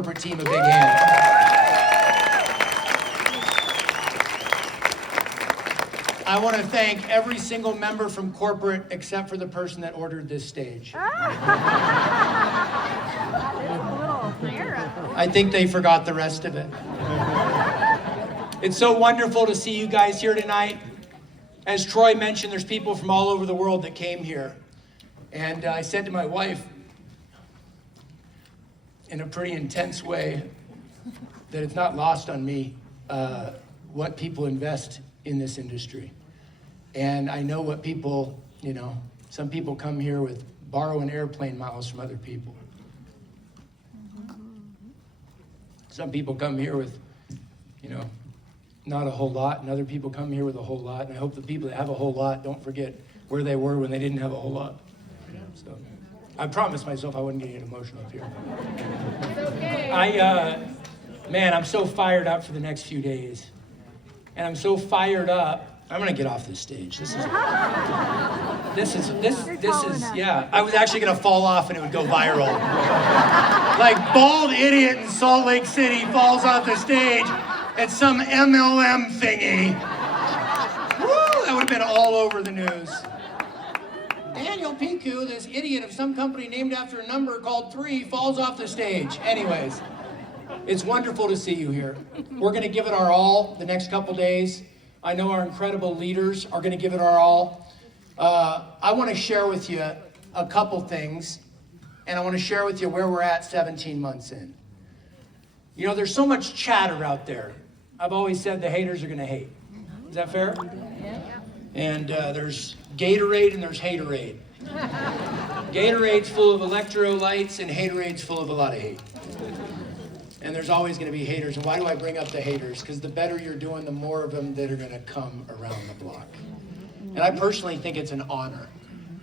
corporate team a big hand. I want to thank every single member from corporate except for the person that ordered this stage. I think they forgot the rest of it. It's so wonderful to see you guys here tonight. As Troy mentioned, there's people from all over the world that came here. And I said to my wife, in a pretty intense way, that it's not lost on me what people invest in this industry. And I know what people, some people come here with borrowing airplane miles from other people. Some people come here with, not a whole lot, and other people come here with a whole lot. And I hope the people that have a whole lot don't forget where they were when they didn't have a whole lot. So I promised myself I wouldn't get emotional up here. It's okay. I'm so fired up for the next few days. And I'm so fired up. I'm gonna get off this stage. This is, I was actually gonna fall off and it would go viral. Like bald idiot in Salt Lake City falls off the stage at some MLM thingy. Woo, that would have been all over the news. Daniel Picou, this idiot of some company named after a number called 3, falls off the stage. Anyways, it's wonderful to see you here. We're gonna give it our all the next couple days. I know our incredible leaders are gonna give it our all. I wanna share with you a couple things, and I wanna share with you where we're at 17 months in. There's so much chatter out there. I've always said the haters are gonna hate. Is that fair? Yeah. And there's Gatorade and there's Haterade. Gatorade's full of electrolytes and Haterade's full of a lot of hate. And there's always going to be haters. And why do I bring up the haters? Because the better you're doing, the more of them that are going to come around the block. And I personally think it's an honor.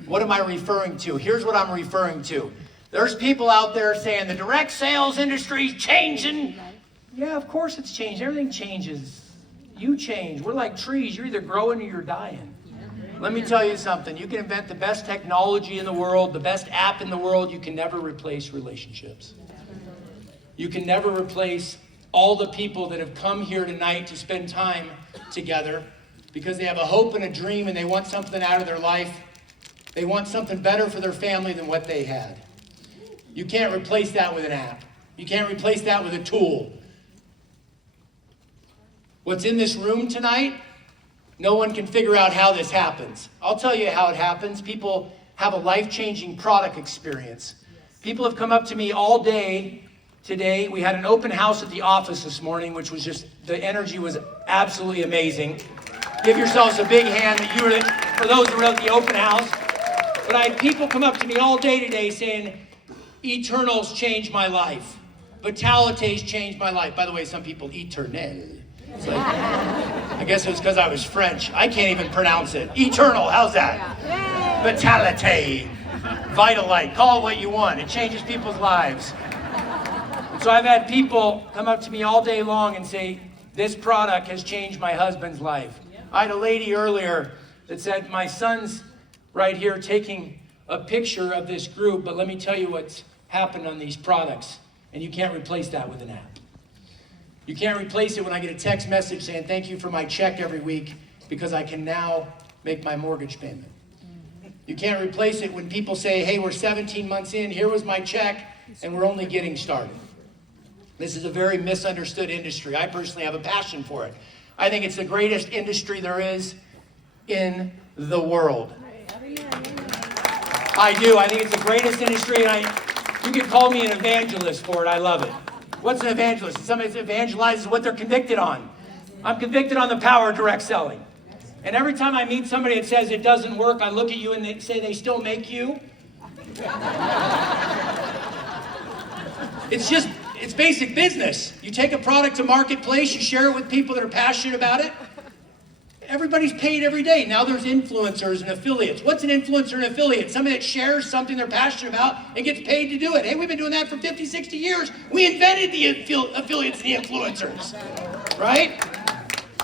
What am I referring to? Here's what I'm referring to. There's people out there saying the direct sales industry's changing. Yeah, of course it's changed. Everything changes. You change. We're like trees. You're either growing or you're dying. Let me tell you something. You can invent the best technology in the world, the best app in the world. You can never replace relationships. You can never replace all the people that have come here tonight to spend time together because they have a hope and a dream and they want something out of their life. They want something better for their family than what they had. You can't replace that with an app. You can't replace that with a tool. What's in this room tonight, no one can figure out how this happens. I'll tell you how it happens. People have a life-changing product experience. People have come up to me all day today. We had an open house at the office this morning, which was just, the energy was absolutely amazing. Give yourselves a big hand that for those who were at the open house. But I had people come up to me all day today saying, Eternals changed my life. Vitality's changed my life. By the way, some people, Eternel. It's like, I guess it was because I was French. I can't even pronounce it. Eternal, how's that? Vitality, Vitalite, call it what you want. It changes people's lives. So I've had people come up to me all day long and say, this product has changed my husband's life. I had a lady earlier that said, my son's right here taking a picture of this group, but let me tell you what's happened on these products. And you can't replace that with an app. You can't replace it when I get a text message saying, thank you for my check every week because I can now make my mortgage payment. You can't replace it when people say, hey, we're 17 months in, here was my check, and we're only getting started. This is a very misunderstood industry. I personally have a passion for it. I think it's the greatest industry there is in the world. I do. I think it's the greatest industry, and you can call me an evangelist for it. I love it. What's an evangelist? Somebody that evangelizes what they're convicted on. I'm convicted on the power of direct selling. And every time I meet somebody that says it doesn't work, I look at you and they say they still make you. It's basic business. You take a product to marketplace, you share it with people that are passionate about it. Everybody's paid every day. Now there's influencers and affiliates. What's an influencer and affiliate? Somebody that shares something they're passionate about and gets paid to do it. Hey, we've been doing that for 50, 60 years. We invented the affiliates and the influencers, right?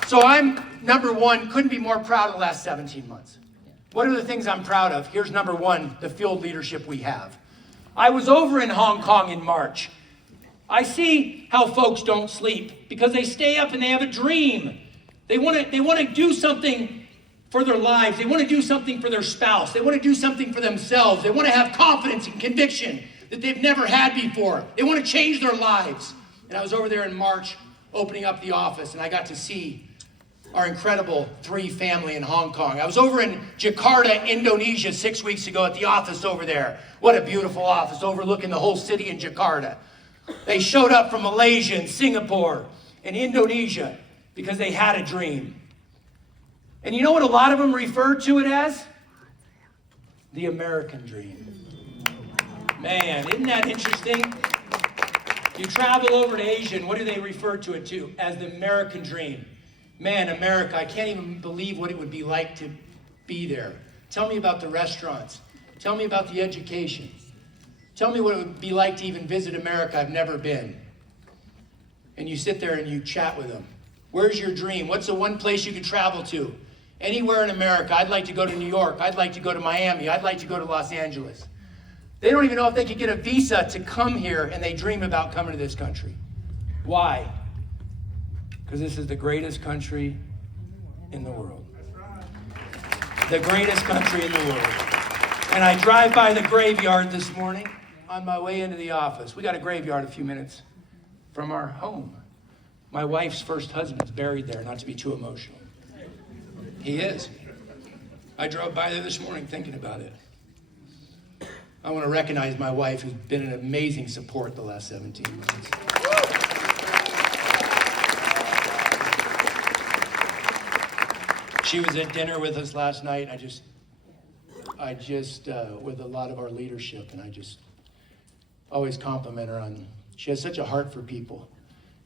So I'm, number one, couldn't be more proud of the last 17 months. What are the things I'm proud of? Here's number one, the field leadership we have. I was over in Hong Kong in March. I see how folks don't sleep because they stay up and they have a dream. They want to do something for their lives. They want to do something for their spouse. They want to do something for themselves. They want to have confidence and conviction that they've never had before. They want to change their lives. And I was over there in March opening up the office, and I got to see our incredible 3 family in Hong Kong. I was over in Jakarta, Indonesia 6 weeks ago at the office over there. What a beautiful office overlooking the whole city in Jakarta. They showed up from Malaysia and Singapore and Indonesia because they had a dream. And you know what a lot of them refer to it as? The American dream. Man, isn't that interesting? You travel over to Asia, and what do they refer to it to? As the American dream. Man, America, I can't even believe what it would be like to be there. Tell me about the restaurants. Tell me about the education. Tell me what it would be like to even visit America. I've never been. And you sit there and you chat with them. Where's your dream? What's the one place you could travel to? Anywhere in America. I'd like to go to New York. I'd like to go to Miami. I'd like to go to Los Angeles. They don't even know if they could get a visa to come here, and they dream about coming to this country. Why? Because this is the greatest country in the world. The greatest country in the world. And I drive by the graveyard this morning on my way into the office. We got a graveyard a few minutes from our home. My wife's first husband's buried there, not to be too emotional. He is. I drove by there this morning thinking about it. I want to recognize my wife, who's been an amazing support the last 17 months. She was at dinner with us last night. I just with a lot of our leadership, and I just always compliment her on, she has such a heart for people.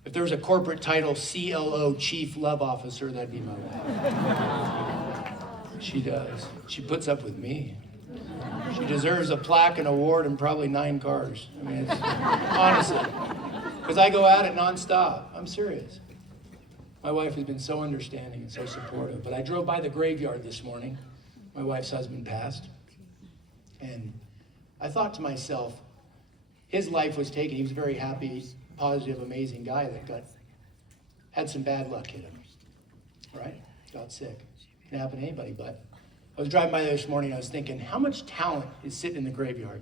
If there was a corporate title, CLO, Chief Love Officer, that'd be my wife. She does. She puts up with me. She deserves a plaque, an award, and probably 9 cars. I mean, it's, honestly. Because I go at it nonstop. I'm serious. My wife has been so understanding and so supportive. But I drove by the graveyard this morning. My wife's husband passed. And I thought to myself, his life was taken. He was a very happy, positive, amazing guy that had some bad luck hit him. Right? Got sick. Can happen to anybody, but I was driving by there this morning, I was thinking, how much talent is sitting in the graveyard?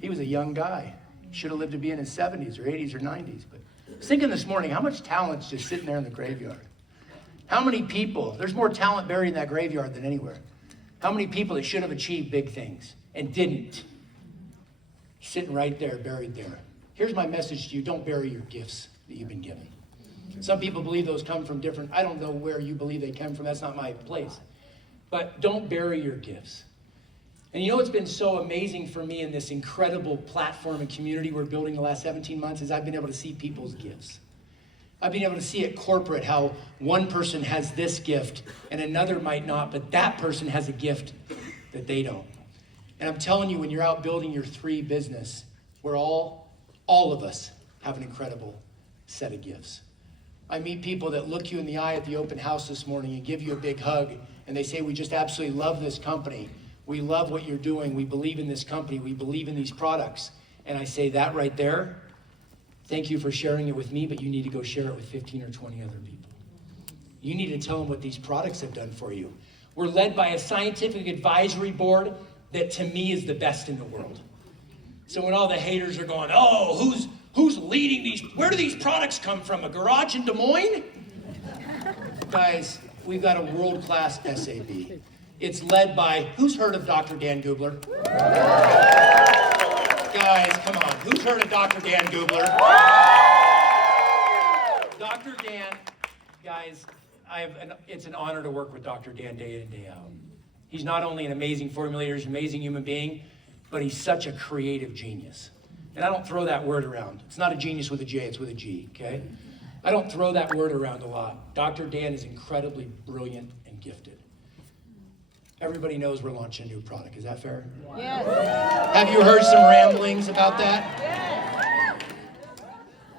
He was a young guy. Should have lived to be in his 70s or 80s or 90s. But I was thinking this morning, how much talent's just sitting there in the graveyard? How many people, there's more talent buried in that graveyard than anywhere. How many people that should have achieved big things and didn't? Sitting right there, buried there. Here's my message to you, don't bury your gifts that you've been given. Some people believe those come from different, I don't know where you believe they come from, that's not my place. But don't bury your gifts. And you know what's been so amazing for me in this incredible platform and community we're building the last 17 months is I've been able to see people's gifts. I've been able to see at corporate how one person has this gift and another might not, but that person has a gift that they don't. And I'm telling you, when you're out building your 3 business, we're all of us have an incredible set of gifts. I meet people that look you in the eye at the open house this morning and give you a big hug, and they say, we just absolutely love this company. We love what you're doing. We believe in this company. We believe in these products. And I say, that right there, thank you for sharing it with me, but you need to go share it with 15 or 20 other people. You need to tell them what these products have done for you. We're led by a scientific advisory board that to me is the best in the world. So when all the haters are going, oh, who's leading these? Where do these products come from? A garage in Des Moines? Guys, we've got a world-class SAB. It's led by, who's heard of Dr. Dan Gubler? Guys, come on. Who's heard of Dr. Dan Gubler? Dr. Dan, guys, it's an honor to work with Dr. Dan day in and day out. He's not only an amazing formulator, he's an amazing human being, but he's such a creative genius. And I don't throw that word around. It's not a genius with a J, it's with a G, okay? I don't throw that word around a lot. Dr. Dan is incredibly brilliant and gifted. Everybody knows we're launching a new product. Is that fair? Yes. Have you heard some ramblings about that? Yes.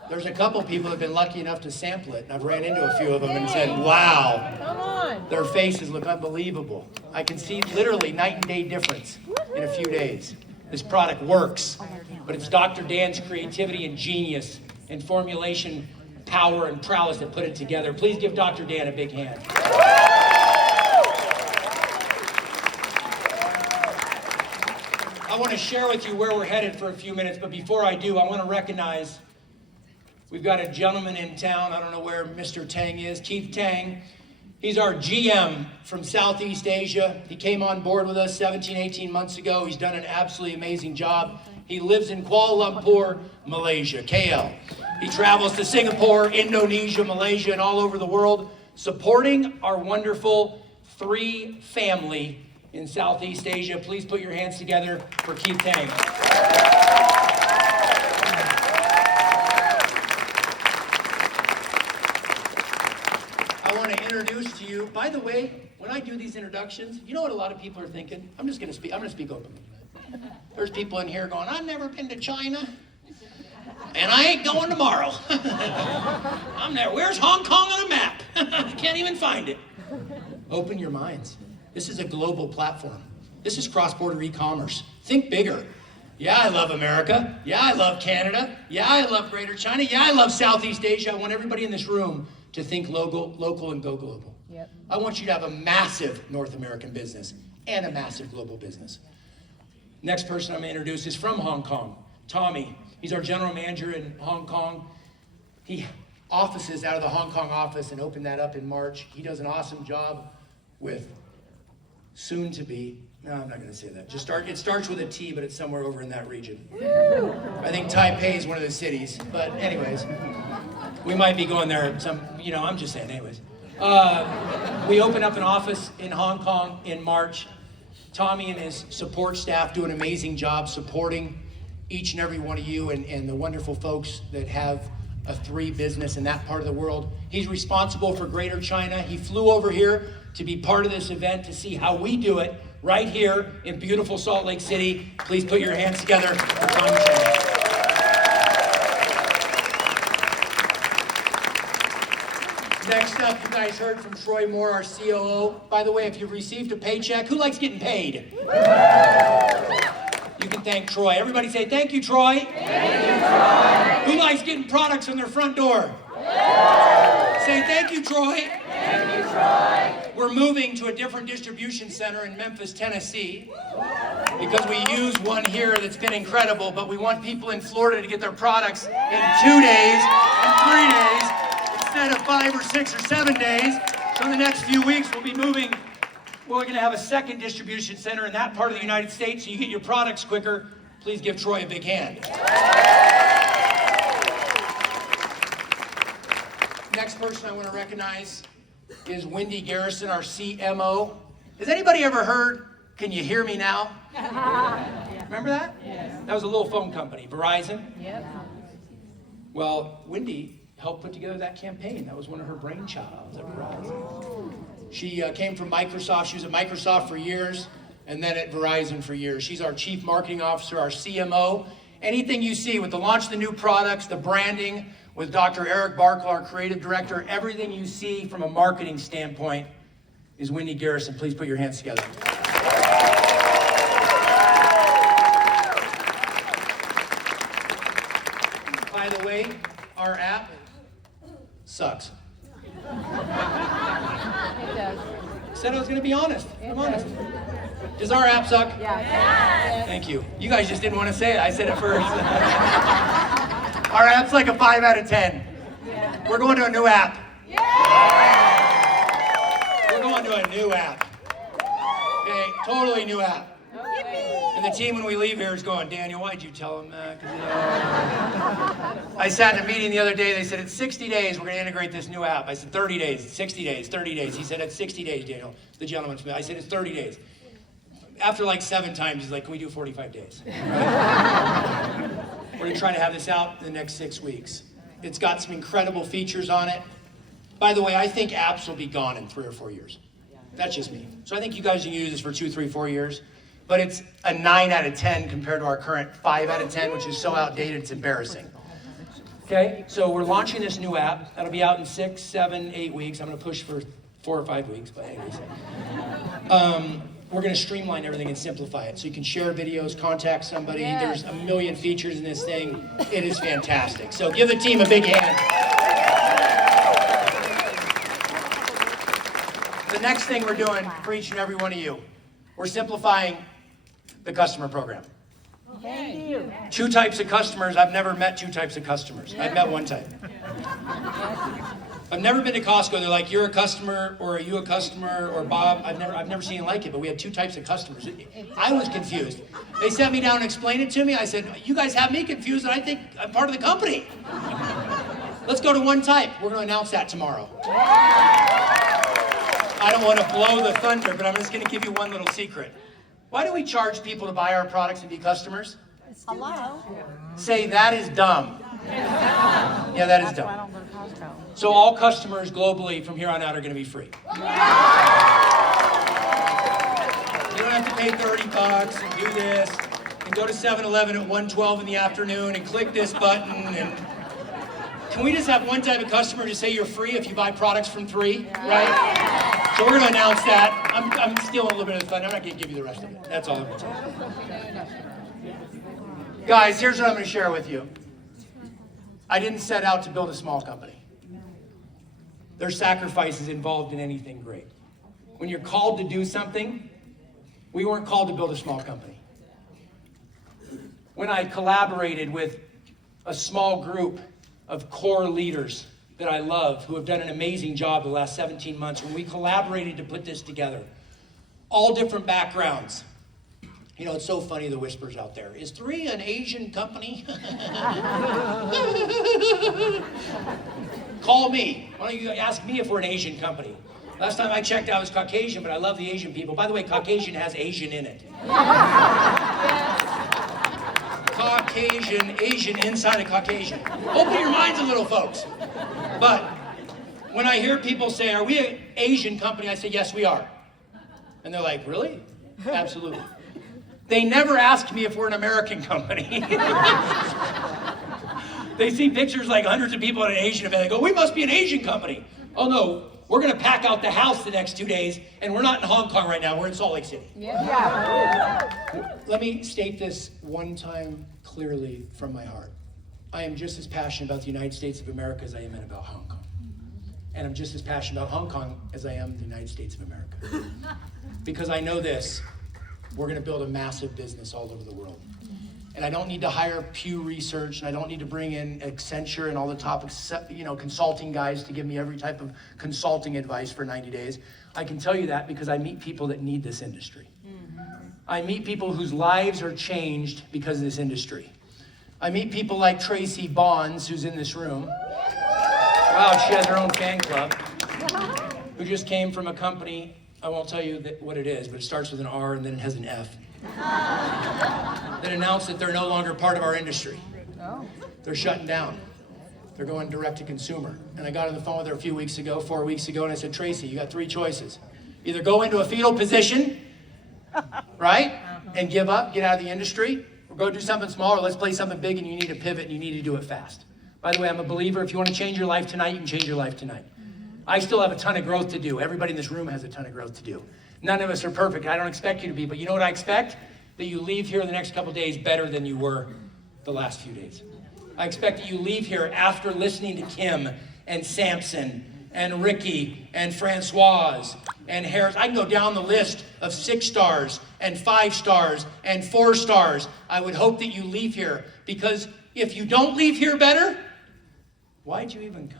There's a couple people that have been lucky enough to sample it, and I've ran into a few of them and said, wow, Come on. their faces look unbelievable. I can see literally night and day difference in a few days. this product works. But it's Dr. Dan's creativity and genius and formulation power and prowess that put it together. Please give Dr. Dan a big hand. I want to share with you where we're headed for a few minutes, but before I do, I want to recognize we've got a gentleman in town. I don't know where Mr. Tang is, Keith Tang. He's our GM from Southeast Asia. He came on board with us 17, 18 months ago. He's done an absolutely amazing job. He lives in Kuala Lumpur, Malaysia, KL. He travels to Singapore, Indonesia, Malaysia, and all over the world, supporting our wonderful 3 family in Southeast Asia. Please put your hands together for Keith Tang. I want to introduce to you, by the way, when I do these introductions, you know what a lot of people are thinking? I'm going to speak openly. There's people in here going, I've never been to China, and I ain't going tomorrow. I'm there. Where's Hong Kong on a map? I can't even find it. Open your minds. This is a global platform. This is cross-border e-commerce. Think bigger. Yeah, I love America. Yeah, I love Canada. Yeah, I love Greater China. Yeah, I love Southeast Asia. I want everybody in this room to think local and go global. Yep. I want you to have a massive North American business and a massive global business. Next person I'm going to introduce is from Hong Kong, Tommy. He's our general manager in Hong Kong. He offices out of the Hong Kong office and opened that up in March. He does an awesome job with soon to be, no, I'm not going to say that. It starts with a T, but it's somewhere over in that region. I think Taipei is one of the cities, but anyways, we might be going there. I'm just saying, anyways. We opened up an office in Hong Kong in March. Tommy and his support staff do an amazing job supporting each and every one of you and the wonderful folks that have a 3 business in that part of the world. He's responsible for Greater China. He flew over here to be part of this event to see how we do it right here in beautiful Salt Lake City. Please put your hands together for Tommy Chang. Next up, you guys heard from Troy Moore, our COO. By the way, if you've received a paycheck, who likes getting paid? You can thank Troy. Everybody say, thank you, Troy. Thank you, Troy. Who likes getting products on their front door? Say, thank you, Troy. Thank you, Troy. We're moving to a different distribution center in Memphis, Tennessee, because we use one here that's been incredible, but we want people in Florida to get their products in 2 days and 3 days instead of 5 or 6 or 7 days. So in the next few weeks, we'll be moving. We're going to have a second distribution center in that part of the United States so you get your products quicker. Please give Troy a big hand. Next person I want to recognize is Wendy Garrison, our CMO. Has anybody ever heard, can you hear me now? Remember that? Yes. That was a little phone company, Verizon. Yep. Well, Wendy helped put together that campaign. That was one of her brainchilds at Verizon. She came from Microsoft. She was at Microsoft for years and then at Verizon for years. She's our Chief Marketing Officer, our CMO. Anything you see with the launch of the new products, the branding, with Dr. Eric Barkle, our Creative Director, everything you see from a marketing standpoint is Wendy Garrison. Please put your hands together. By the way, our app sucks. It does. Said I was going to be honest. I'm honest. Does our app suck? Yeah. Thank you. You guys just didn't want to say it. I said it first. Our app's like a 5 out of 10. Yeah. We're going to a new app. Yeah. We're going to a new app. Okay, totally new app. And the team, when we leave here, is going, Daniel, why'd you tell them that? 'Cause, I sat in a meeting the other day. They said, it's 60 days. We're going to integrate this new app. I said, 30 days, 60 days, 30 days. He said, it's 60 days, Daniel, the gentleman. I said, it's 30 days. After like 7 times, he's like, can we do 45 days? We're going to try to have this out in the next 6 weeks. It's got some incredible features on it. By the way, I think apps will be gone in 3 or 4 years. That's just me. So I think you guys can use this for 2, 3, 4 years. But it's a 9 out of 10 compared to our current 5 out of 10, which is so outdated, it's embarrassing. Okay, so we're launching this new app. That'll be out in 6, 7, 8 weeks. I'm going to push for 4 or 5 weeks, but anyways. we're going to streamline everything and simplify it. So you can share videos, contact somebody. Yes. There's a million features in this thing. It is fantastic. So give the team a big hand. The next thing we're doing for each and every one of you, we're simplifying the customer program. Thank you. 2 types of customers. I've never met 2 types of customers. I've met 1 type. I've never been to Costco. They're like, you're a customer, or are you a customer, or Bob. I've never seen it like it, but we had 2 types of customers. I was confused. They sat me down and explained it to me. I said, you guys have me confused, and I think I'm part of the company. Let's go to 1 type. We're going to announce that tomorrow. I don't want to blow the thunder, but I'm just going to give you one little secret. Why do we charge people to buy our products and be customers? Hello? Say, that is dumb. Yeah, that is That's why I dumb. don't go to Costco. So all customers globally from here on out are going to be free. You don't have to pay $30 and do this and go to 7-Eleven at 1:12 in the afternoon and click this button. And can we just have 1 type of customer just say you're free if you buy products from 3, right? So we're going to announce that. I'm stealing a little bit of the fun. I'm not going to give you the rest of it. That's all I'm going to tell you. Guys, here's what I'm going to share with you. I didn't set out to build a small company. There's sacrifices involved in anything great. When you're called to do something, we weren't called to build a small company. When I collaborated with a small group of core leaders that I love, who have done an amazing job the last 17 months, when we collaborated to put this together, all different backgrounds. You know, it's so funny, the whispers out there. Is 3 an Asian company? Call me. Why don't you ask me if we're an Asian company? Last time I checked, I was Caucasian, but I love the Asian people. By the way, Caucasian has Asian in it. Caucasian, Asian inside of Caucasian. Open your minds a little, folks. But when I hear people say, are we an Asian company? I say, yes, we are. And they're like, really? Absolutely. They never ask me if we're an American company. They see pictures like hundreds of people at an Asian event. They go, we must be an Asian company. Oh no, we're going to pack out the house the next 2 days, and we're not in Hong Kong right now. We're in Salt Lake City. Yeah. Let me state this one time clearly from my heart. I am just as passionate about the United States of America as I am about Hong Kong. And I'm just as passionate about Hong Kong as I am the United States of America. Because I know this, we're going to build a massive business all over the world. And I don't need to hire Pew Research, and I don't need to bring in Accenture and all the top, consulting guys to give me every type of consulting advice for 90 days. I can tell you that because I meet people that need this industry. I meet people whose lives are changed because of this industry. I meet people like Tracy Bonds, who's in this room. Wow, she has her own fan club. Who just came from a company, I won't tell you what it is, but it starts with an R and then it has an F. That announced that they're no longer part of our industry. They're shutting down. They're going direct to consumer. And I got on the phone with her 4 weeks ago, and I said, Tracy, you got 3 choices. Either go into a fetal position, right? And give up, get out of the industry, or go do something small, or let's play something big and you need to pivot and you need to do it fast. By the way, I'm a believer, if you want to change your life tonight, you can change your life tonight. I still have a ton of growth to do. Everybody in this room has a ton of growth to do. None of us are perfect. I don't expect you to be, but you know what I expect? That you leave here in the next couple days better than you were the last few days. I expect that you leave here after listening to Kim and Samson and Ricky and Francoise and Harris. I can go down the list of 6 stars and 5 stars and 4 stars. I would hope that you leave here, because if you don't leave here better, why'd you even come?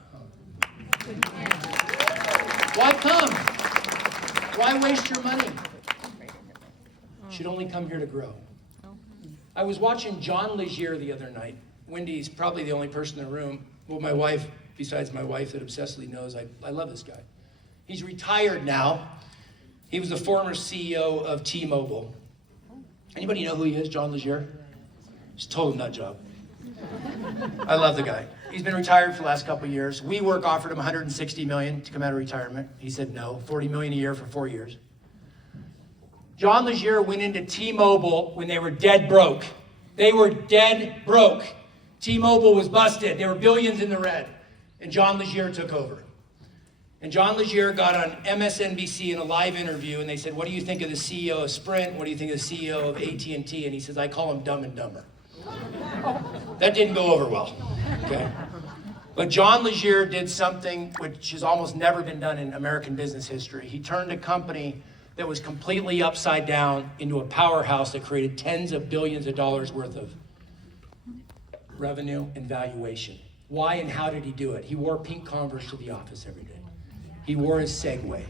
Why come? Why waste your money? You should only come here to grow. I was watching John Legier the other night. Wendy's probably the only person in the room. Well, my wife, besides my wife that obsessively knows, I love this guy. He's retired now. He was the former CEO of T-Mobile. Anybody know who he is, John Legier? He's a total nut job. I love the guy. He's been retired for the last couple of years. WeWork offered him $160 million to come out of retirement. He said no, $40 million a year for 4 years. John Legier went into T-Mobile when they were dead broke. They were dead broke. T-Mobile was busted. They were billions in the red. And John Legier took over. And John Legere got on MSNBC in a live interview, and they said, what do you think of the CEO of Sprint? What do you think of the CEO of AT&T? And he says, I call him Dumb and Dumber. That didn't go over well, okay? But John Legere did something which has almost never been done in American business history. He turned a company that was completely upside down into a powerhouse that created tens of billions of dollars worth of revenue and valuation. Why and how did he do it? He wore pink Converse to the office every day. He wore his Segway.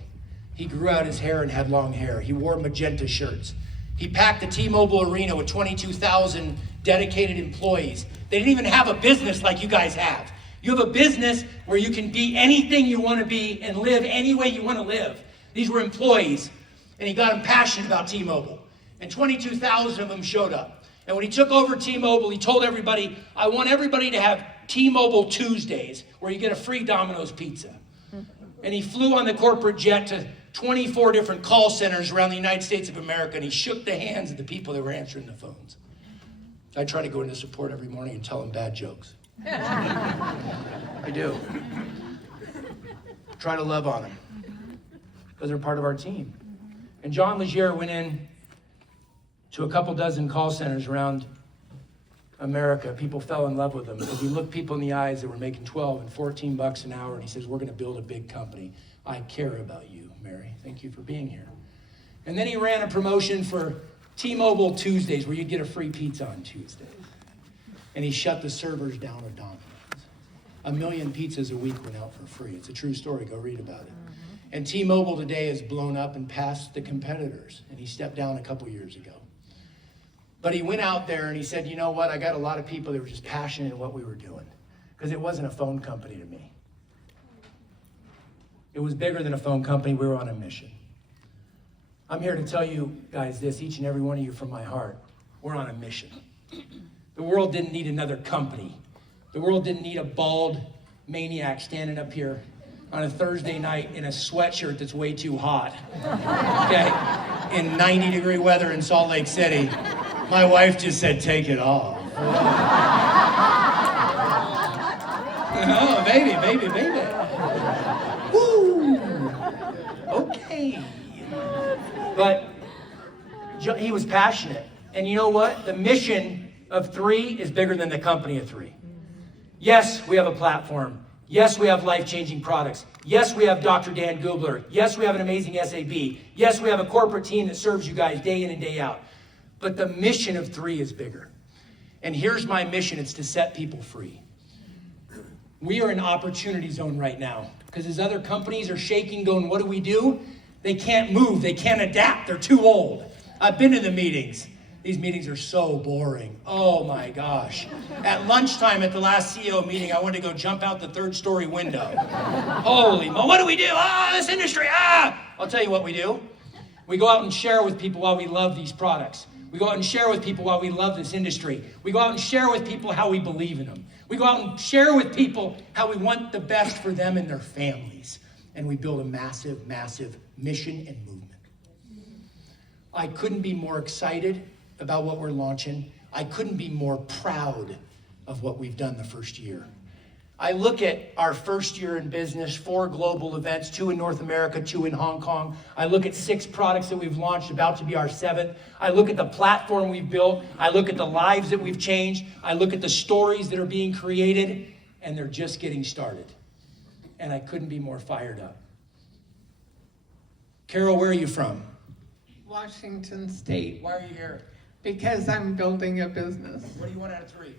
He grew out his hair and had long hair. He wore magenta shirts. He packed the T-Mobile Arena with 22,000 dedicated employees. They didn't even have a business like you guys have. You have a business where you can be anything you want to be and live any way you want to live. These were employees, and he got them passionate about T-Mobile. And 22,000 of them showed up. And when he took over T-Mobile, he told everybody, I want everybody to have T-Mobile Tuesdays, where you get a free Domino's pizza. And he flew on the corporate jet to 24 different call centers around the United States of America, and he shook the hands of the people that were answering the phones. I try to go into support every morning and tell them bad jokes. I do. Try to love on them, because they're part of our team. And John Legere went in to a couple dozen call centers around America. People fell in love with him because he looked people in the eyes that were making 12 and 14 bucks an hour, and he says, we're going to build a big company. I care about you, Mary. Thank you for being here. And then he ran a promotion for T-Mobile Tuesdays, where you'd get a free pizza on Tuesdays. And he shut the servers down of Domino's. 1 million pizzas a week went out for free. It's a true story. Go read about it. And T-Mobile today is blown up and past the competitors, and he stepped down a couple years ago. But he went out there and he said, you know what? I got a lot of people that were just passionate in what we were doing, because it wasn't a phone company to me. It was bigger than a phone company. We were on a mission. I'm here to tell you guys this, each and every one of you, from my heart. We're on a mission. The world didn't need another company. The world didn't need a bald maniac standing up here on a Thursday night in a sweatshirt that's way too hot, okay, in 90-degree weather in Salt Lake City. My wife just said, take it off. Oh, baby. Woo! Okay. But he was passionate. And you know what? The mission of 3 is bigger than the company of 3. Yes, we have a platform. Yes, we have life-changing products. Yes, we have Dr. Dan Gubler. Yes, we have an amazing SAB. Yes, we have a corporate team that serves you guys day in and day out. But the mission of 3 is bigger. And here's my mission. It's to set people free. We are in an opportunity zone right now, because as other companies are shaking, going, what do? They can't move. They can't adapt. They're too old. I've been to the meetings. These meetings are so boring. Oh my gosh. At lunchtime at the last CEO meeting, I wanted to go jump out the 3rd-story window. Holy mo, what do? This industry, I'll tell you what we do. We go out and share with people why we love these products. We go out and share with people why we love this industry. We go out and share with people how we believe in them. We go out and share with people how we want the best for them and their families. And we build a massive, massive mission and movement. I couldn't be more excited about what we're launching. I couldn't be more proud of what we've done the first year. I look at our first year in business, 4 global events, 2 in North America, 2 in Hong Kong. I look at 6 products that we've launched, about to be our 7th. I look at the platform we've built. I look at the lives that we've changed. I look at the stories that are being created, and they're just getting started. And I couldn't be more fired up. Carol, where are you from? Washington State, Why are you here? because I'm building a business. What do you want out of 3?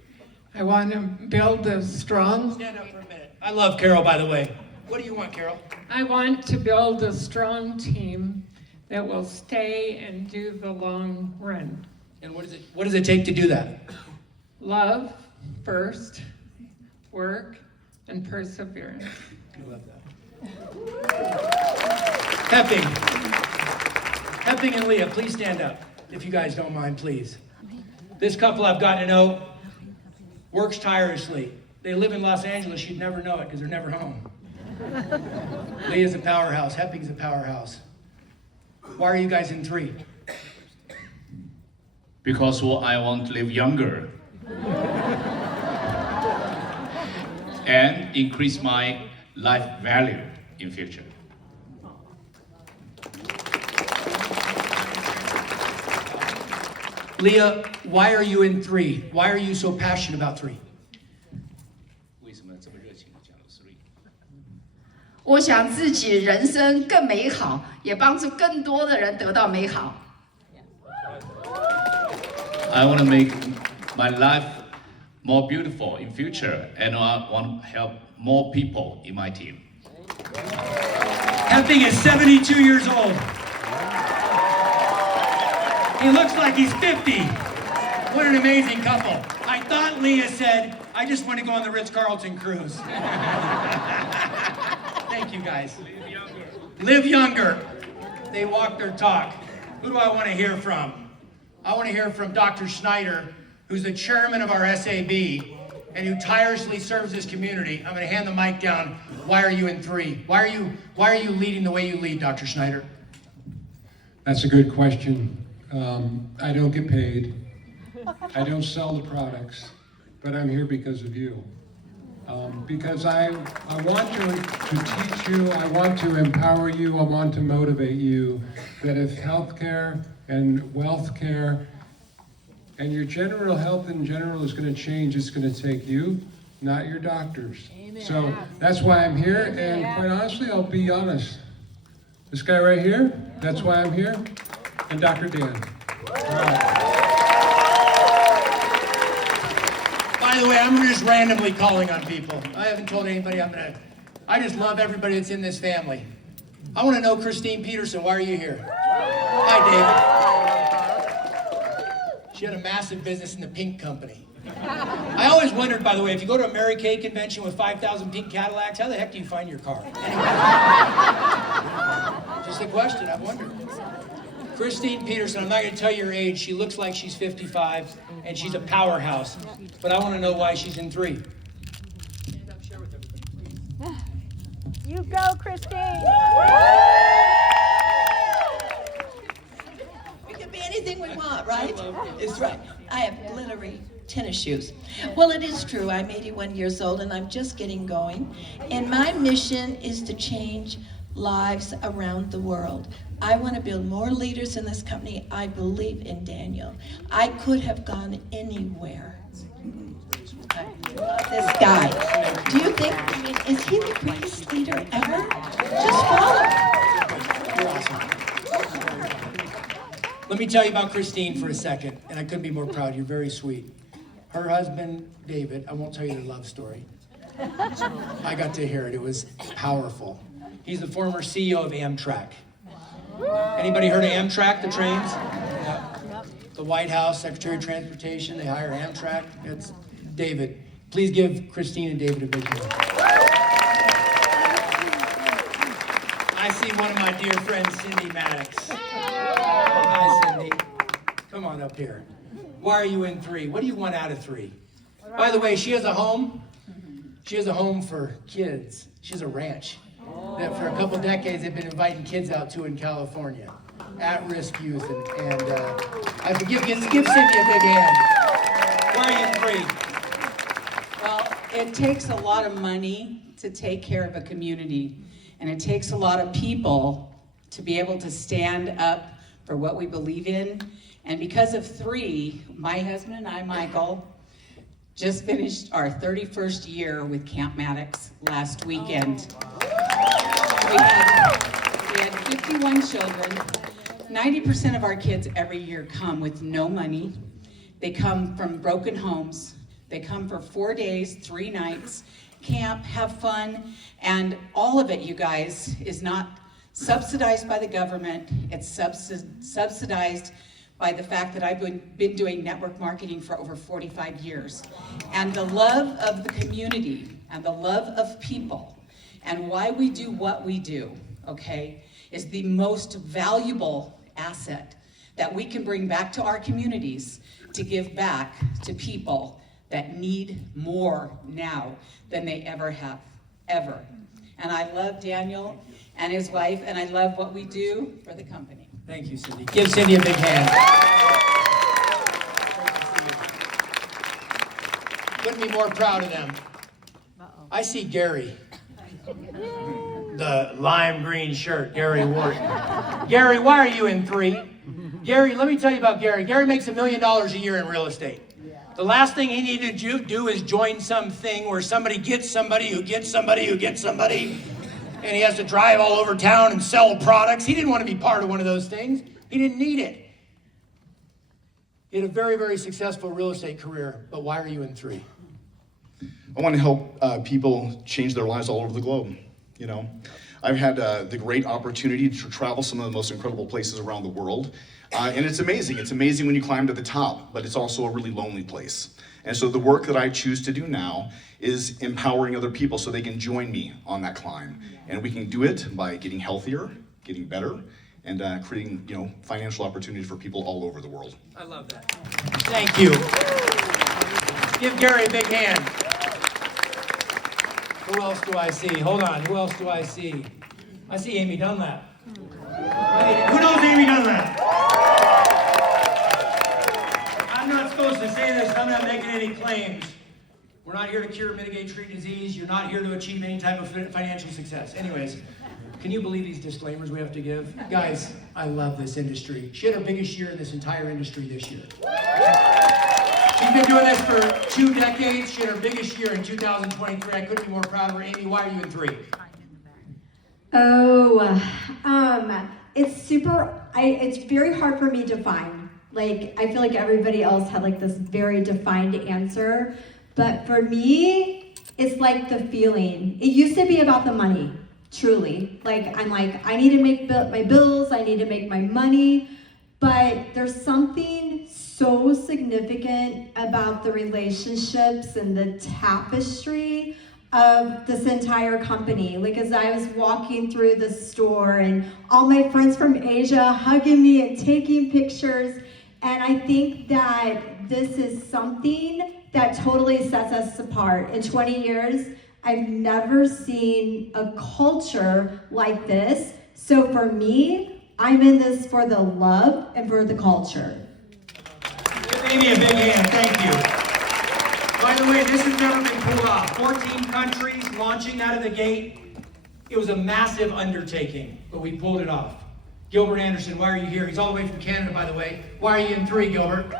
I want to build a strong, Stand up for a minute. I love Carol, by the way. What do you want, Carol? I want to build a strong team that will stay and do the long run. And what does it take to do that? Love first, work, and perseverance. I love that. Hepping and Leah, please stand up, if you guys don't mind, please. This couple I've gotten to know works tirelessly. They live in Los Angeles. You'd never know it because they're never home. Leah's a powerhouse. Hepping's a powerhouse. Why are you guys in 3? Because I want to live younger and increase my life value. in future. Leah, why are you in 3? Why are you so passionate about 3? 为什么这么热情地讲到3？我想自己人生更美好，也帮助更多的人得到美好。I want to make my life more beautiful in future, and I want to help more people in my team. That thing is 72 years old. He looks like he's 50. What an amazing couple. I thought Leah said, I just want to go on the Ritz-Carlton cruise. Thank you, guys. Live younger. They walk their talk. Who do I want to hear from? I want to hear from Dr. Schneider, who's the chairman of our SAB and who tirelessly serves his community. I'm going to hand the mic down. Why are you in 3? Why are you leading the way you lead, Dr. Schneider? That's a good question. I don't get paid. I don't sell the products, but I'm here because of you. Because I want to teach you, I want to empower you, I want to motivate you that if healthcare and wealth care and your general health in general is going to change, it's going to take you, not your doctors. Amen. So that's why I'm here, and quite honestly, I'll be honest. This guy right here, that's why I'm here, and Dr. Dan. By the way, I'm just randomly calling on people. I haven't told anybody I just love everybody that's in this family. I want to know Christine Peterson. Why are you here? Hi, David. She had a massive business in the Pink Company. I always wondered, by the way, if you go to a Mary Kay convention with 5,000 pink Cadillacs, how the heck do you find your car? Anyway. Just a question, I've wondered. Christine Peterson, I'm not going to tell you her age. She looks like she's 55, and she's a powerhouse. But I want to know why she's in 3. Stand up, share with everybody, please. You go, Christine. We can be anything we want, right? It's right. I have glittery tennis shoes. Well, it is true. I'm 81 years old, and I'm just getting going. And my mission is to change lives around the world. I want to build more leaders in this company. I believe in Daniel. I could have gone anywhere. I love this guy. Do you think, is he the greatest leader ever? Just follow him. You're awesome. Let me tell you about Christine for a second, and I couldn't be more proud. You're very sweet. Her husband, David, I won't tell you the love story. I got to hear it. It was powerful. He's the former CEO of Amtrak. Anybody heard of Amtrak, the trains? Yeah. The White House, Secretary of Transportation, they hire Amtrak. It's David. Please give Christine and David a big hand. I see one of my dear friends, Cindy Maddox. Hi, Cindy. Come on up here. Why are you in 3? What do you want out of 3? By the way, she has a home. She has a home for kids. She has a ranch that for a couple decades they've been inviting kids out to in California, at-risk youth, and I give Cindy a big hand. Why are you in 3? Well, it takes a lot of money to take care of a community, and it takes a lot of people to be able to stand up for what we believe in. And because of 3, my husband and I, Michael, just finished our 31st year with Camp Maddox last weekend. We had 51 children. 90% of our kids every year come with no money. They come from broken homes. They come for 4 days, 3 nights, camp, have fun, and all of it, you guys, is not subsidized by the government. It's subsidized by the fact that I've been doing network marketing for over 45 years. And the love of the community and the love of people and why we do what we do, okay, is the most valuable asset that we can bring back to our communities to give back to people that need more now than they ever have, ever. And I love Daniel and his wife, and I love what we do for the company. Thank you, Cindy. Give Cindy a big hand. Couldn't be more proud of them. I see Gary. the lime green shirt, Gary Wharton. Gary, why are you in 3? Gary, let me tell you about Gary. Gary makes $1 million a year in real estate. The last thing he needed to do is join something where somebody gets somebody who gets somebody who gets somebody, and he has to drive all over town and sell products. He didn't want to be part of one of those things. He didn't need it. He had a very, very successful real estate career, but why are you in 3? I want to help people change their lives all over the globe. You know, I've had the great opportunity to travel some of the most incredible places around the world. And it's amazing. It's amazing when you climb to the top, but it's also a really lonely place. And so the work that I choose to do now is empowering other people so they can join me on that climb. And we can do it by getting healthier, getting better, and creating, you know, financial opportunities for people all over the world. I love that. Thank you. Give Gary a big hand. Who else do I see? Hold on. Who else do I see? I see Amy Dunlap. Who knows Amy Dunlap? I'm not supposed to say this. I'm not making any claims. We're not here to cure, mitigate, treat disease. You're not here to achieve any type of financial success. Anyways, can you believe these disclaimers we have to give? Guys, I love this industry. She had her biggest year in this entire industry this year. She's been doing this for 2 decades. She had her biggest year in 2023. I couldn't be more proud of her. Amy, why are you in 3? It's very hard for me to find. Like, I feel like everybody else had like this very defined answer. But for me, it's like the feeling. It used to be about the money, truly. Like, I'm like, I need to make my bills, I need to make my money. But there's something so significant about the relationships and the tapestry of this entire company. Like, as I was walking through the store and all my friends from Asia hugging me and taking pictures, and I think that this is something that totally sets us apart. In 20 years, I've never seen a culture like this. So for me, I'm in this for the love and for the culture. Give Amy a big hand, thank you. By the way, this has never been pulled off. 14 countries launching out of the gate. It was a massive undertaking, but we pulled it off. Gilbert Anderson, why are you here? He's all the way from Canada, by the way. Why are you in 3, Gilbert?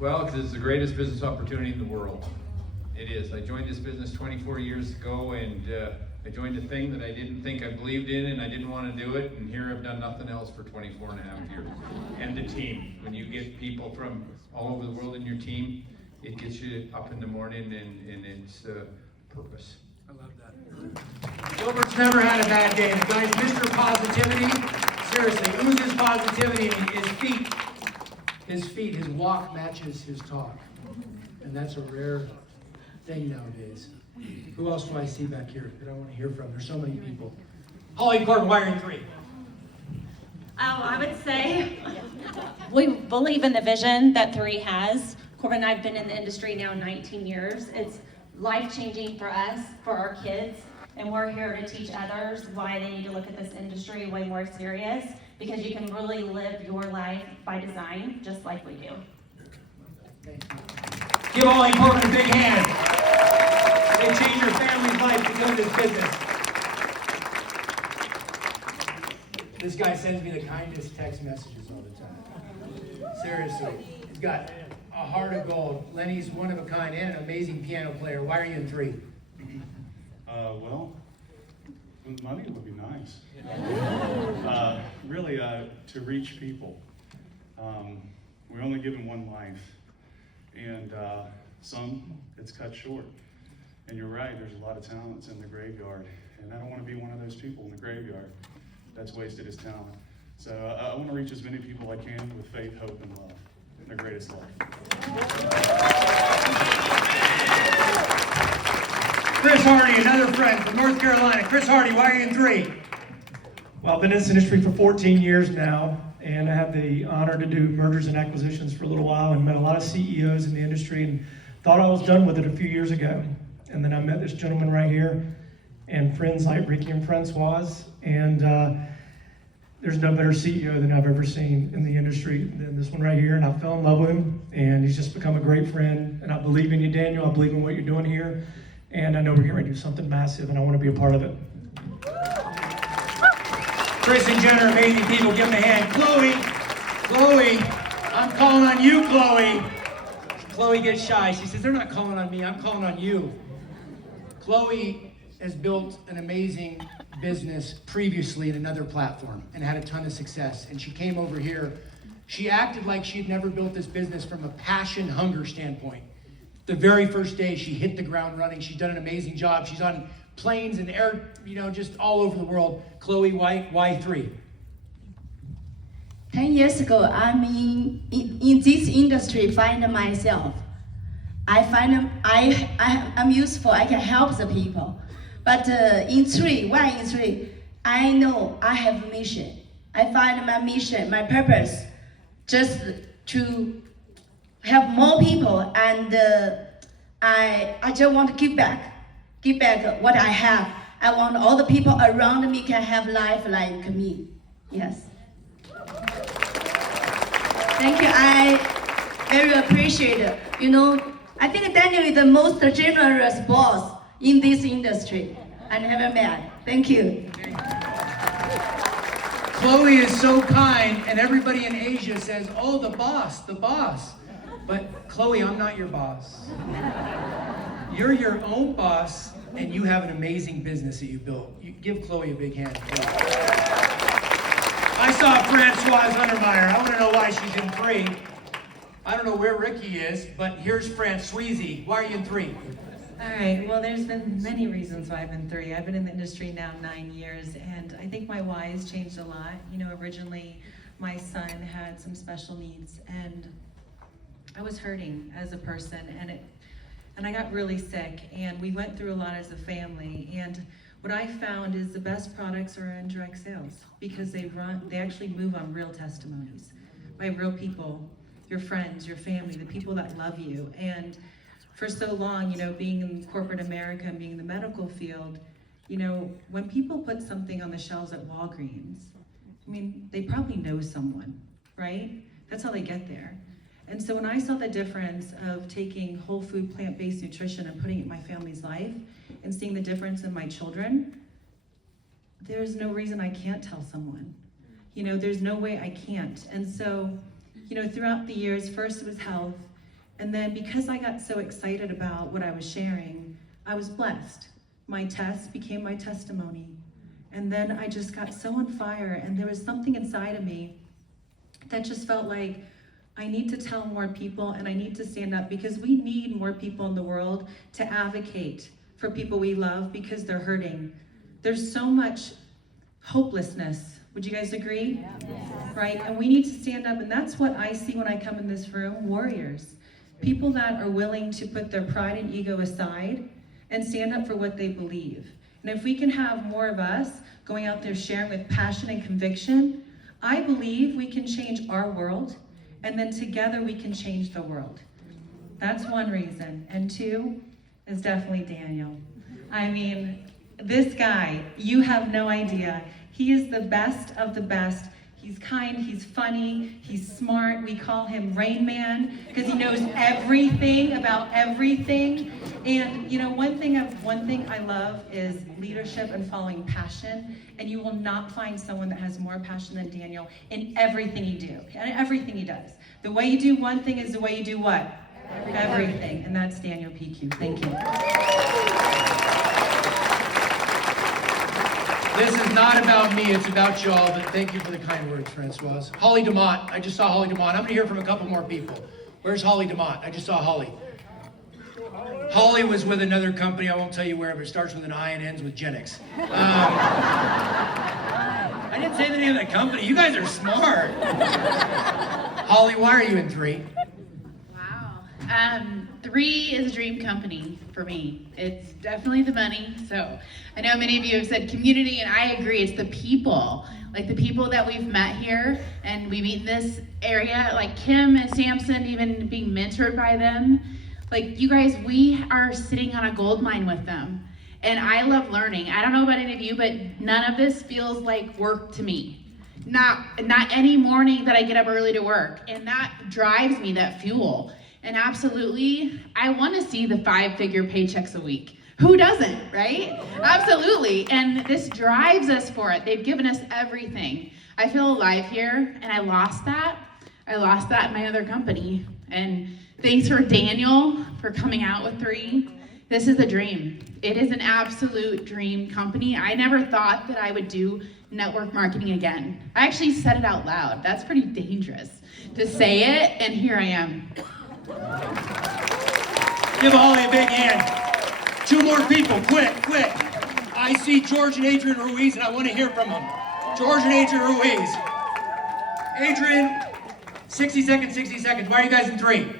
Well, because it's the greatest business opportunity in the world. It is. I joined this business 24 years ago, and I joined a thing that I didn't think I believed in, and I didn't want to do it, and here I've done nothing else for 24 and a half years. And the team. When you get people from all over the world in your team, it gets you up in the morning, and it's purpose. I love that. Gilbert's never had a bad day. The guy's Mr. Positivity. Seriously, oozes positivity. His feet, his walk matches his talk. And that's a rare thing nowadays. Who else do I see back here that I want to hear from? There's so many people. Holly Corbin, why are you 3? I would say we believe in the vision that 3 has. Corbin and I have been in the industry now 19 years. It's life-changing for us, for our kids, and we're here to teach others why they need to look at this industry way more serious, because you can really live your life by design, just like we do. Give Holly Corbin a big hand. They change your family's life because of this business. This guy sends me the kindest text messages all the time. Seriously. He's got a heart of gold. Lenny's one of a kind and an amazing piano player. Why are you in 3? Well, money would be nice. Really, to reach people. We're only given one life, and some it's cut short. And you're right, there's a lot of talents in the graveyard, and I don't want to be one of those people in the graveyard that's wasted his talent. So I want to reach as many people I can with faith, hope, and love. Their greatest love. Chris Hardy, another friend from North Carolina. Chris Hardy, why are you in 3? Well, I've been in this industry for 14 years now, and I had the honor to do mergers and acquisitions for a little while and met a lot of CEOs in the industry and thought I was done with it a few years ago. And then I met this gentleman right here and friends like Ricky and Francoise, and there's no better CEO than I've ever seen in the industry than this one right here, and I fell in love with him, and he's just become a great friend, and I believe in you, Daniel. I believe in what you're doing here, and I know we're getting ready to do something massive, and I want to be a part of it. Chris and Jen are amazing people. Give them a hand. Chloe, I'm calling on you, Chloe. Chloe gets shy. She says, they're not calling on me, I'm calling on you. Chloe has built an amazing business previously in another platform and had a ton of success. And she came over here. She acted like she'd never built this business from a passion, hunger standpoint. The very first day, she hit the ground running. She's done an amazing job. She's on planes and air, just all over the world. Chloe, why 3? 10 years ago, I'm in this industry, find myself. I find I'm useful, I can help the people. But in 3, I know I have a mission. I find my mission, my purpose, just to help more people, and I just want to give back what I have. I want all the people around me can have life like me. Yes. Thank you. I very appreciate it. I think Daniel is the most generous boss in this industry I never met. Thank you. Chloe is so kind, and everybody in Asia says, oh, the boss. But Chloe, I'm not your boss. You're your own boss, and you have an amazing business that you built. You give Chloe a big hand, please. I saw Francoise Untermeyer. I want to know why she's in 3. I don't know where Ricky is, but here's Francoise. Why are you in 3? All right, well, there's been many reasons why I've been 3. I've been in the industry now 9 years, and I think my why has changed a lot. Originally, my son had some special needs, and I was hurting as a person, and I got really sick, and we went through a lot as a family, and what I found is the best products are in direct sales, because they actually move on real testimonies by real people, your friends, your family, the people that love you. And for so long, being in corporate America and being in the medical field, when people put something on the shelves at Walgreens, they probably know someone, right? That's how they get there. And so when I saw the difference of taking whole food, plant-based nutrition and putting it in my family's life and seeing the difference in my children, there's no reason I can't tell someone. There's no way I can't. And so, throughout the years, first it was health, and then because I got so excited about what I was sharing, I was blessed. My test became my testimony. And then I just got so on fire, and there was something inside of me that just felt like, I need to tell more people, and I need to stand up, because we need more people in the world to advocate for people we love, because they're hurting. There's so much hopelessness. Would you guys agree? Yeah. Right? And we need to stand up, and that's what I see when I come in this room, warriors. People that are willing to put their pride and ego aside and stand up for what they believe. And if we can have more of us going out there sharing with passion and conviction, I believe we can change our world, and then together we can change the world. That's one reason. And 2 is definitely Daniel. This guy, you have no idea. He is the best of the best. He's kind, he's funny, he's smart. We call him Rain Man because he knows everything about everything. And one thing I love is leadership and following passion. And you will not find someone that has more passion than Daniel in everything he do, and everything he does. The way you do one thing is the way you do what? Everything. And that's Daniel Picou. Thank you. This is not about me, it's about y'all, but thank you for the kind words, Francoise. Holly DeMott, I just saw Holly DeMott. I'm gonna hear from a couple more people. Where's Holly DeMott? I just saw Holly. Holly was with another company, I won't tell you where, but it starts with an I and ends with Genix. I didn't say the name of the company, you guys are smart. Holly, why are you in 3? Wow. 3 is a dream company for me. It's definitely the money. So I know many of you have said community, and I agree. It's the people, like the people that we've met here and we meet in this area, like Kim and Samson, even being mentored by them. Like you guys, we are sitting on a gold mine with them. And I love learning. I don't know about any of you, but none of this feels like work to me. Not any morning that I get up early to work. And that drives me, that fuel. And absolutely, I want to see the 5-figure paychecks a week Who doesn't, right? Absolutely. And this drives us for it. They've given us everything. I feel alive here, and I lost that. I lost that in my other company. And thanks for Daniel for coming out with 3. This is a dream. It is an absolute dream company. I never thought that I would do network marketing again. I actually said it out loud. That's pretty dangerous to say it, and here I am. Give Holly a big hand. 2 more people, quick. I see George and Adrian Ruiz, and I want to hear from them. George and Adrian Ruiz. Adrian, 60 seconds. Why are you guys in 3?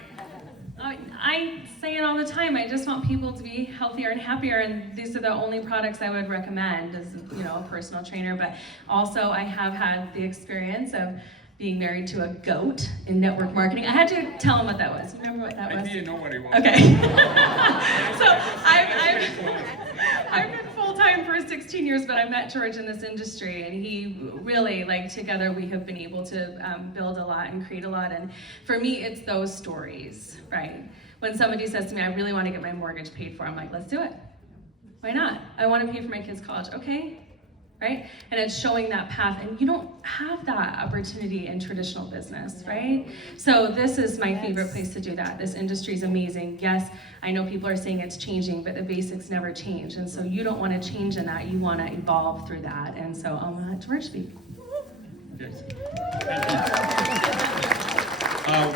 I say it all the time. I just want people to be healthier and happier, and these are the only products I would recommend as a personal trainer. But also, I have had the experience of being married to a goat in network marketing. I had to tell him what that was. Remember what that was? I didn't know what it was. Okay. So I've been full-time for 16 years, but I met George in this industry, and he really, together we have been able to build a lot and create a lot. And for me, it's those stories, right? When somebody says to me, I really want to get my mortgage paid for, I'm like, let's do it. Why not? I want to pay for my kids' college. Okay. Right? And it's showing that path, and you don't have that opportunity in traditional business, right? So this is my favorite place to do that. This industry is amazing. Yes, I know people are saying it's changing, but the basics never change. And so you don't want to change in that. You want to evolve through that. And so I'm going to let George speak. Yes.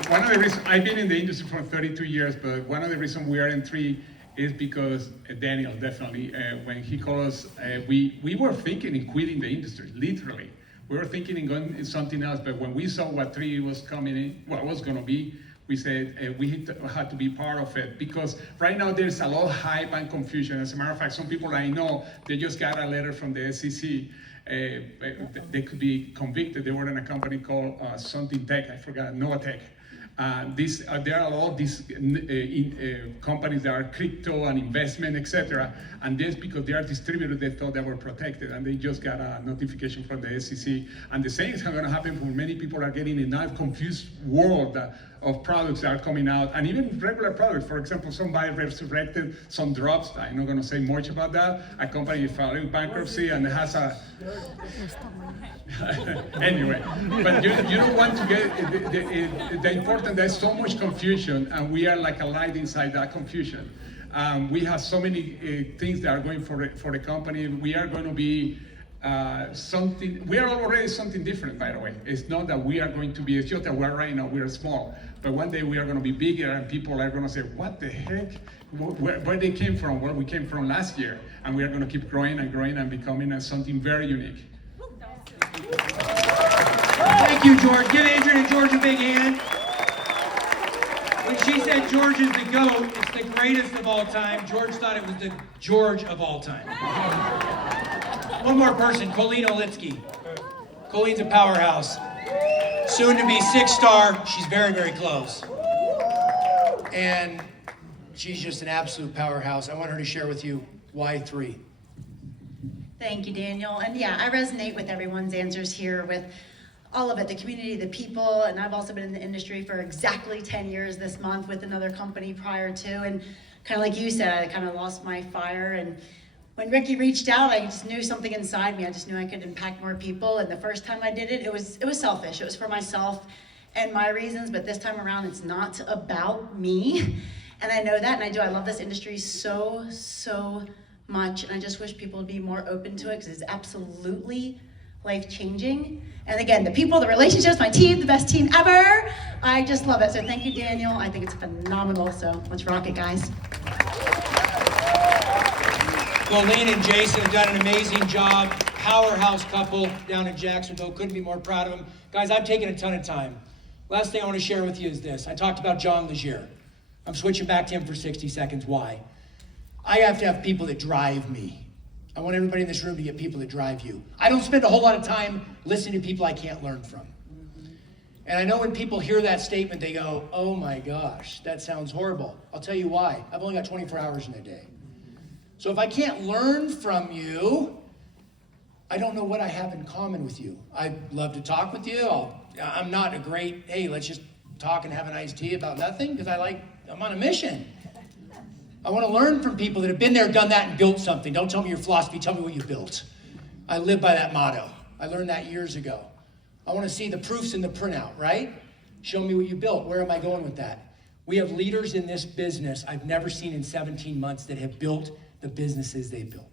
One of the reasons, I've been in the industry for 32 years, but one of the reasons we are in 3 is because Daniel, definitely, when he called us, we were thinking in quitting the industry, literally. We were thinking in going in something else, but when we saw what 3 was coming in, what was going to be, we said we had to be part of it, because right now there's a lot of hype and confusion. As a matter of fact, some people I know, they just got a letter from the SEC. They could be convicted. They were in a company called something tech, I forgot, Novatech. There are all these companies that are crypto and investment, etc. And this because they are distributed, they thought they were protected, and they just got a notification from the SEC. And the same is going to happen for many people are getting in a confused world of products that are coming out, and even regular products. For example, somebody resurrected some drops. I'm not going to say much about that. A company is filing bankruptcy and it has a anyway, but you don't want to get the important. There's so much confusion, and we are like a light inside that confusion. We have so many things that are going for the company. We are going to be something. We are already something different, by the way. It's not that we are going to be. It's just that we're right now. We are small, but one day we are going to be bigger, and people are going to say, "What the heck? Where they came from? Where we came from last year?" And we are going to keep growing and becoming something very unique. Thank you, George. Give Adrian and George a big hand. When she said George is the GOAT, it's the greatest of all time. George thought it was the George of all time. One more person, Colleen Olitsky. Colleen's a powerhouse. Soon to be 6-star. She's very, very close. And she's just an absolute powerhouse. I want her to share with you why 3. Thank you, Daniel. And yeah, I resonate with everyone's answers here, with all of it, the community, the people, and I've also been in the industry for exactly 10 years this month with another company prior to, and kind of like you said, I kind of lost my fire, and when Ricky reached out, I just knew something inside me. I just knew I could impact more people, and the first time I did it, it was selfish. It was for myself and my reasons, but this time around, it's not about me, and I know that, and I do. I love this industry so, so much, and I just wish people would be more open to it, because it's absolutely life-changing. And again, the people, the relationships, my team, the best team ever. I just love it. So thank you, Daniel. I think it's phenomenal. So let's rock it, guys. Colleen and Jason have done an amazing job. Powerhouse couple down in Jacksonville. Couldn't be more proud of them. Guys, I've taken a ton of time. Last thing I want to share with you is this. I talked about John Legier. I'm switching back to him for 60 seconds. Why? I have to have people that drive me. I want everybody in this room to get people that drive you. I don't spend a whole lot of time listening to people I can't learn from. And I know when people hear that statement, they go, oh my gosh, that sounds horrible. I'll tell you why. I've only got 24 hours in a day. So if I can't learn from you, I don't know what I have in common with you. I'd love to talk with you. I'm not a great, hey, let's just talk and have an iced tea about nothing, because I'm on a mission. I want to learn from people that have been there, done that, and built something. Don't tell me your philosophy, tell me what you built. I live by that motto. I learned that years ago. I want to see the proofs in the printout, right? Show me what you built. Where am I going with that? We have leaders in this business I've never seen in 17 months that have built the businesses they built.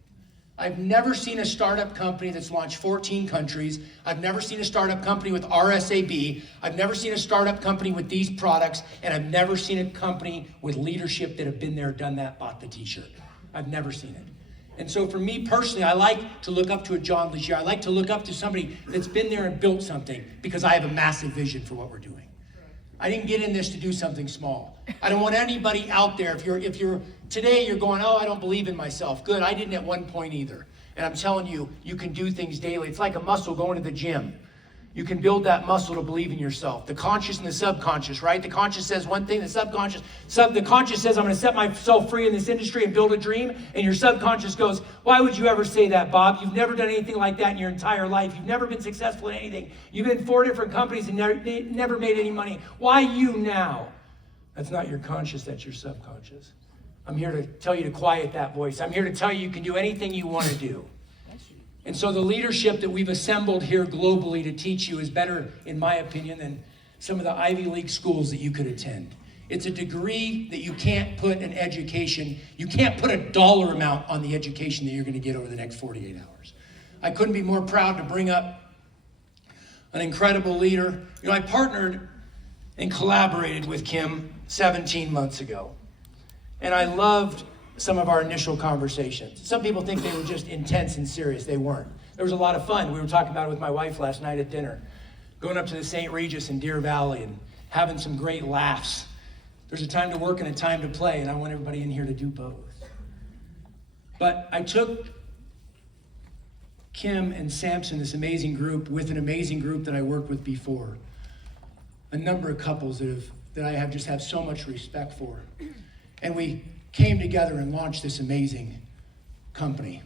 I've never seen a startup company that's launched 14 countries. I've never seen a startup company with RSAB. I've never seen a startup company with these products, and I've never seen a company with leadership that have been there, done that, bought the t-shirt. I've never seen it. And so for me personally, I like to look up to a John Legier. I like to look up to somebody that's been there and built something because I have a massive vision for what we're doing. I didn't get in this to do something small. I don't want anybody out there, if you're today you're going, oh, I don't believe in myself. Good, I didn't at one point either. And I'm telling you, you can do things daily. It's like a muscle going to the gym. You can build that muscle to believe in yourself. The conscious and the subconscious, right? The conscious says one thing, the conscious says, I'm gonna set myself free in this industry and build a dream. And your subconscious goes, why would you ever say that, Bob? You've never done anything like that in your entire life. You've never been successful in anything. You've been in 4 different companies and never made any money. Why you now? That's not your conscious, that's your subconscious. I'm here to tell you to quiet that voice. I'm here to tell you you can do anything you want to do. And so the leadership that we've assembled here globally to teach you is better, in my opinion, than some of the Ivy League schools that you could attend. It's a degree that you can't put an education, you can't put a dollar amount on the education that you're going to get over the next 48 hours. I couldn't be more proud to bring up an incredible leader. You know, I partnered and collaborated with Kim 17 months ago. And I loved some of our initial conversations. Some people think they were just intense and serious. They weren't. There was a lot of fun. We were talking about it with my wife last night at dinner. Going up to the St. Regis in Deer Valley and having some great laughs. There's a time to work and a time to play, and I want everybody in here to do both. But I took Kim and Samson, this amazing group, with an amazing group that I worked with before. A number of couples that I have just have so much respect for. And we came together and launched this amazing company.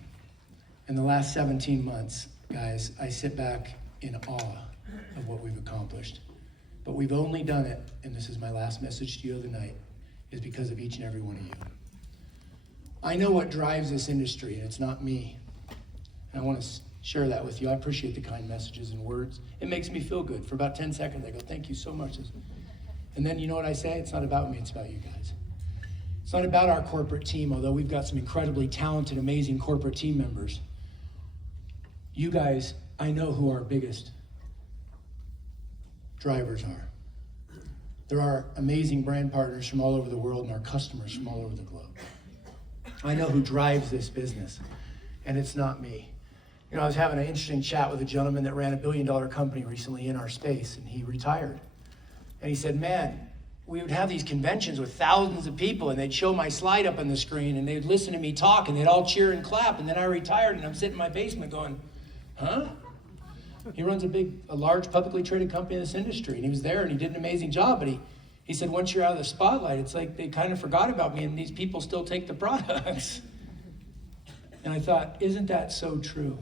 In the last 17 months, guys, I sit back in awe of what we've accomplished. But we've only done it, and this is my last message to you of the night, is because of each and every one of you. I know what drives this industry, and it's not me. And I want to share that with you. I appreciate the kind messages and words. It makes me feel good. For about 10 seconds, I go, thank you so much. And then you know what I say? It's not about me, it's about you guys. It's not about our corporate team, although we've got some incredibly talented, amazing corporate team members. You guys, I know who our biggest drivers are. There are amazing brand partners from all over the world and our customers from all over the globe. I know who drives this business, and it's not me. You know, I was having an interesting chat with a gentleman that ran a $1 billion company recently in our space, and he retired. And he said, man, we would have these conventions with thousands of people, and they'd show my slide up on the screen, and they'd listen to me talk, and they'd all cheer and clap, and then I retired, and I'm sitting in my basement going, huh? He runs a large publicly traded company in this industry, and he was there, and he did an amazing job, but he said, once you're out of the spotlight, it's like they kind of forgot about me, and these people still take the products. And I thought, isn't that so true?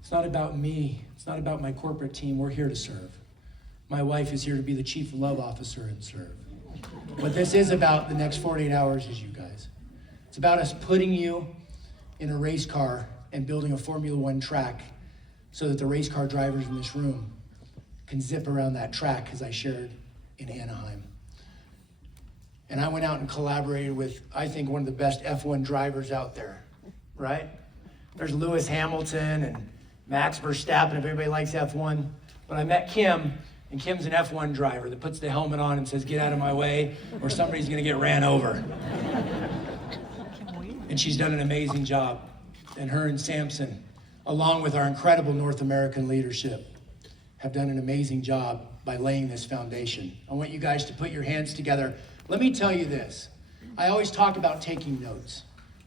It's not about me. It's not about my corporate team. We're here to serve. My wife is here to be the chief love officer and serve. What this is about the next 48 hours is you guys. It's about us putting you in a race car and building a Formula One track so that the race car drivers in this room can zip around that track, as I shared in Anaheim. And I went out and collaborated with, I think, one of the best F1 drivers out there, right? There's Lewis Hamilton and Max Verstappen, if everybody likes F1. But I met Kim, and Kim's an F1 driver that puts the helmet on and says, get out of my way, or somebody's gonna get ran over. And she's done an amazing job. And her and Samson, along with our incredible North American leadership, have done an amazing job by laying this foundation. I want you guys to put your hands together. Let me tell you this. I always talk about taking notes.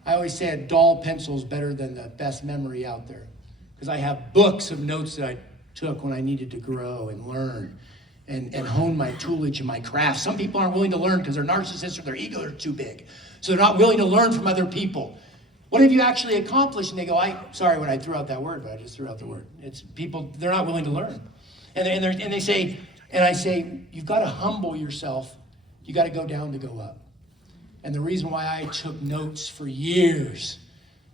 I always say a dull pencil is better than the best memory out there, because I have books of notes that I took when I needed to grow and learn and hone my toolage and my craft. Some people aren't willing to learn because they're narcissists or their egos are too big. So they're not willing to learn from other people. What have you actually accomplished? And they go, sorry when I threw out that word, but I just threw out the word. It's people, they're not willing to learn. And they say, and I say, you've got to humble yourself. You got to go down to go up. And the reason why I took notes for years,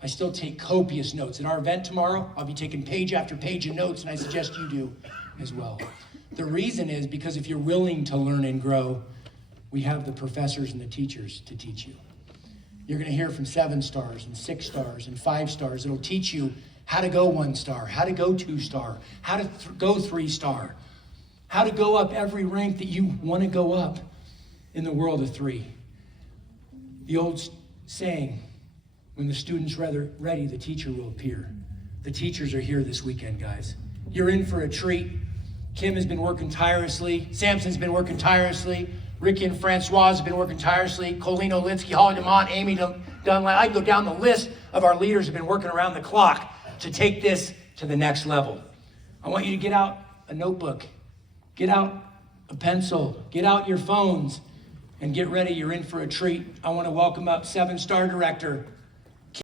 I still take copious notes. At our event tomorrow, I'll be taking page after page of notes, and I suggest you do as well. The reason is because if you're willing to learn and grow, we have the professors and the teachers to teach you. You're going to hear from 7 stars and 6 stars and 5 stars. It'll teach you how to go 1 star, how to go 2 star, how to go 3 star, how to go up every rank that you want to go up in the world of 3. The old saying, when the student's ready, the teacher will appear. The teachers are here this weekend, guys. You're in for a treat. Kim has been working tirelessly. Samson's been working tirelessly. Ricky and Francois have been working tirelessly. Colleen Olinsky, Holly DeMont, Amy Dunlap. I can go down the list of our leaders who have been working around the clock to take this to the next level. I want you to get out a notebook, get out a pencil, get out your phones, and get ready. You're in for a treat. I want to welcome up 7-star director